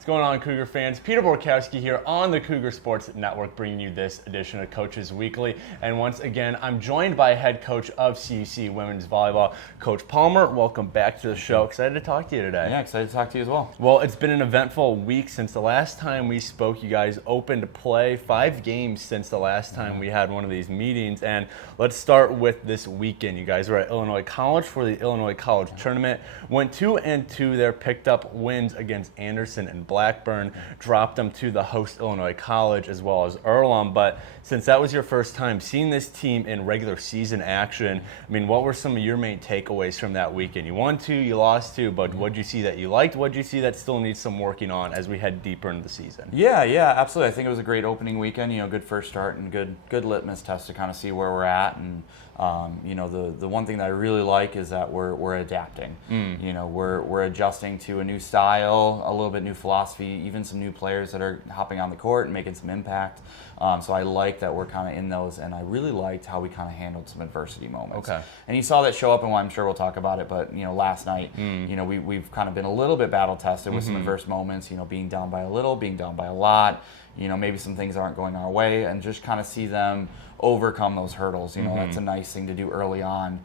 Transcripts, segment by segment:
What's going on, Cougar fans? Peter Borkowski here on the Cougar Sports Network, bringing you this edition of Coaches Weekly. And once again, I'm joined by head coach of CUC Women's Volleyball, Coach Palmer. Welcome back to the show. Excited to talk to you today. Yeah, excited to talk to you as well. Well, it's been an eventful week since the last time we spoke. You guys opened to play 5 games since the last time we had one of these meetings. And let's start with this weekend. You guys were at Illinois College for the Illinois College Tournament. Went 2-2 there, picked up wins against Anderson and Blackburn, dropped them to the host Illinois College as well as Earlham. But since that was your first time seeing this team in regular season action, I mean, what were some of your main takeaways from that weekend? You won 2, you lost 2, but what did you see that you liked? What did you see that still needs some working on as we head deeper into the season? Yeah, absolutely. I think it was a great opening weekend. Good first start and good litmus test to kind of see where we're at. And the one thing that I really like is that we're adapting. We're adjusting to a new style, a little bit new philosophy, even some new players that are hopping on the court and making some impact. So I like that we're kind of in those, and I really liked how we kind of handled some adversity moments. Okay. And you saw that show up, and I'm sure we'll talk about it. But last night, we've kind of been a little bit battle tested with some adverse moments. Being down by a little, being down by a lot. Maybe some things aren't going our way, and just kind of see them overcome those hurdles. That's a nice thing to do early on.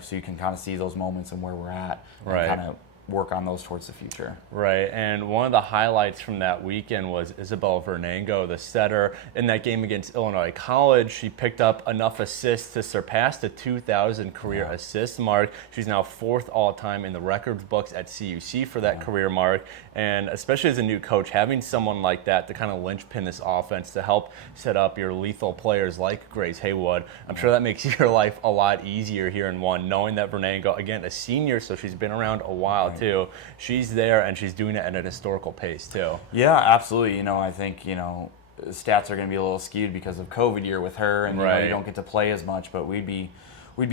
So you can kind of see those moments and where we're at, right, and kind of work on those towards the future. Right, and one of the highlights from that weekend was Isabel Vernango, the setter. In that game against Illinois College, she picked up enough assists to surpass the 2,000 career assist mark. She's now 4th all-time in the records books at CUC for that career mark. And especially as a new coach, having someone like that to kind of linchpin this offense to help set up your lethal players like Grace Haywood, I'm sure that makes your life a lot easier here in one, knowing that Vernango, again, a senior, so she's been around a while too. She's there and she's doing it at an historical pace too. Yeah, absolutely. I think, stats are going to be a little skewed because of COVID year with her, and you don't get to play as much, but we'd be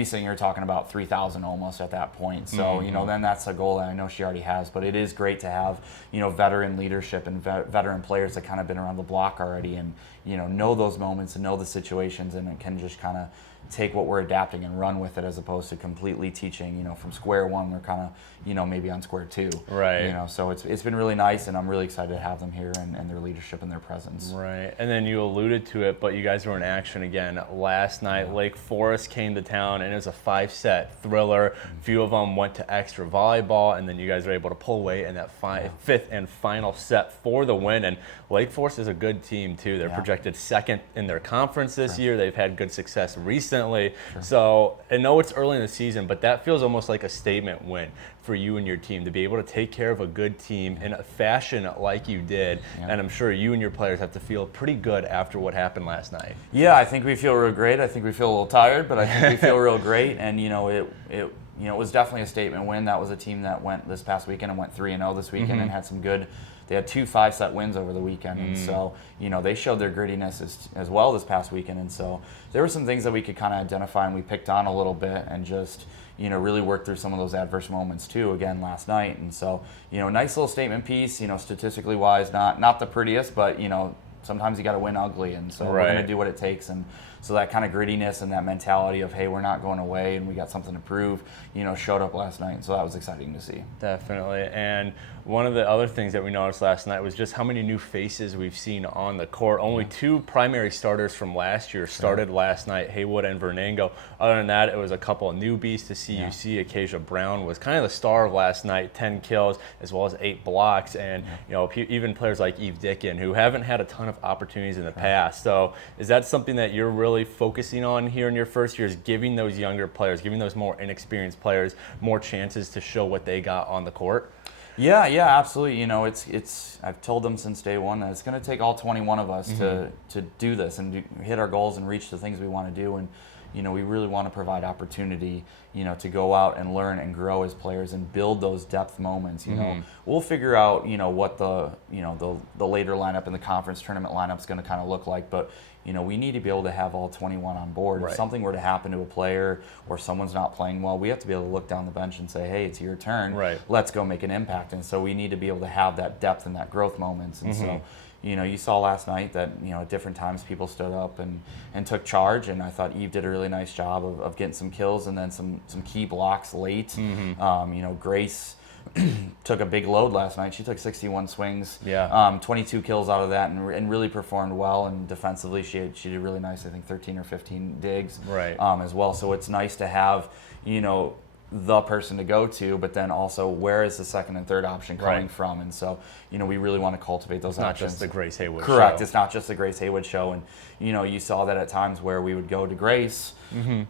sitting here talking about 3,000 almost at that point. So, then that's a goal that I know she already has. But it is great to have, veteran leadership and veteran players that kind of been around the block already and, know those moments and know the situations, and it can just kind of take what we're adapting and run with it, as opposed to completely teaching, from square one. They're kind of, maybe on square 2. Right. So it's been really nice, and I'm really excited to have them here and their leadership and their presence. Right. And then you alluded to it, but you guys were in action again last night. Lake Forest came to town, and it was a 5-set thriller. A few of them went to extra volleyball, and then you guys were able to pull away in that 5th and final set for the win. And Lake Forest is a good team too. They're projected 2nd in their conference this year. They've had good success recently. So I know it's early in the season, but that feels almost like a statement win for you and your team to be able to take care of a good team in a fashion like you did. And I'm sure you and your players have to feel pretty good after what happened last night. Yeah, I think we feel real great. I think we feel a little tired, but I think we feel real great. And it was definitely a statement win. That was a team that went this past weekend and went 3-0 this weekend and had some good. They had 2 5-set wins over the weekend, and so they showed their grittiness as well this past weekend. And so there were some things that we could kind of identify, and we picked on a little bit, and just really worked through some of those adverse moments too. Again last night, and so nice little statement piece. Statistically wise, not the prettiest, but sometimes you got to win ugly, and so we're going to do what it takes. And so that kind of grittiness and that mentality of, hey, we're not going away and we got something to prove, showed up last night. And so that was exciting to see. Definitely. And one of the other things that we noticed last night was just how many new faces we've seen on the court. Only 2 primary starters from last year started last night, Haywood and Vernango. Other than that, it was a couple of newbies to CUC. Acacia Brown was kind of the star of last night, 10 kills as well as 8 blocks. And even players like Eve Dickin, who haven't had a ton of opportunities in the past. So is that something that you're really focusing on here in your first year, is giving those younger players, giving those more inexperienced players more chances to show what they got on the court? Yeah, absolutely. It's I've told them since day one that it's going to take all 21 of us to do this and hit our goals and reach the things we want to do. And we really want to provide opportunity, to go out and learn and grow as players and build those depth moments. We'll figure out, what the later lineup in the conference tournament lineup is going to kind of look like, but we need to be able to have all 21 on board. If something were to happen to a player or someone's not playing well, we have to be able to look down the bench and say, hey, it's your turn. Let's go make an impact. And so we need to be able to have that depth and that growth moments. And so, you saw last night that, at different times people stood up and took charge. And I thought Eve did a really nice job of getting some kills and then some key blocks late. Grace took a big load last night. She took 61 swings, Yeah. 22 kills out of that, and really performed well. And defensively, she did really nice. I think 13 or 15 digs, Right. as well. So it's nice to have, the person to go to, but then also where is the second and third option coming Right. from? And so, we really want to cultivate those Not options. just the Grace Haywood Correct. show. It's not just the Grace Haywood show. And, you saw that at times where we would go to Grace, and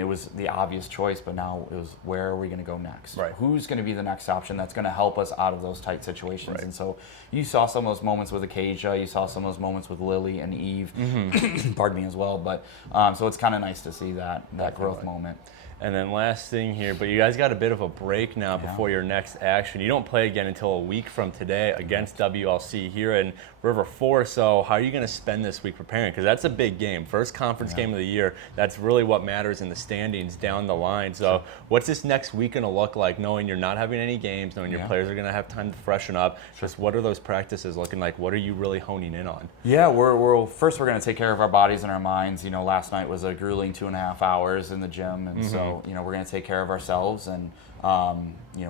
it was the obvious choice, but now it was where are we going to go next? Right. Who's going to be the next option that's going to help us out of those tight situations? Right. And so you saw some of those moments with Acacia, you saw some of those moments with Lily and Eve, pardon me as well. But so it's kind of nice to see that growth moment. And then last thing here, but you guys got a bit of a break now before your next action. You don't play again until a week from today against WLC here in River Forest. So how are you going to spend this week preparing? Because that's a big game. First conference game of the year. That's really what matters in the standings down the line. So what's this next week going to look like, knowing you're not having any games, knowing your players are going to have time to freshen up? Just what are those practices looking like? What are you really honing in on? Yeah, we're first we're going to take care of our bodies and our minds. Last night was a grueling 2.5 hours in the gym, and so we're going to take care of ourselves, and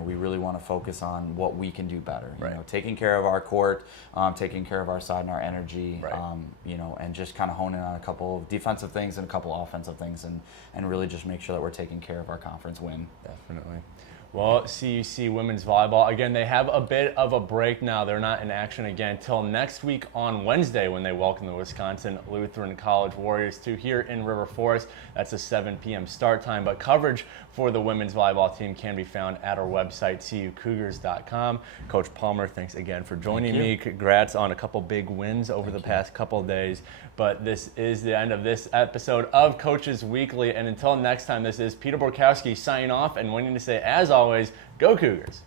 we really want to focus on what we can do better. Right. Taking care of our court, taking care of our side and our energy, Right. And just kind of honing on a couple of defensive things and a couple of offensive things, and really just make sure that we're taking care of our conference win. Definitely. Well, CUC women's volleyball, again, they have a bit of a break now. They're not in action again until next week on Wednesday when they welcome the Wisconsin Lutheran College Warriors to here in River Forest. That's a 7 p.m. start time, but coverage for the women's volleyball team can be found at our website, cucougars.com. Coach Palmer, thanks again for joining me. Congrats on a couple big wins over the past couple of days. But this is the end of this episode of Coaches Weekly. And until next time, this is Peter Borkowski signing off and wanting to say, as always, go Cougars.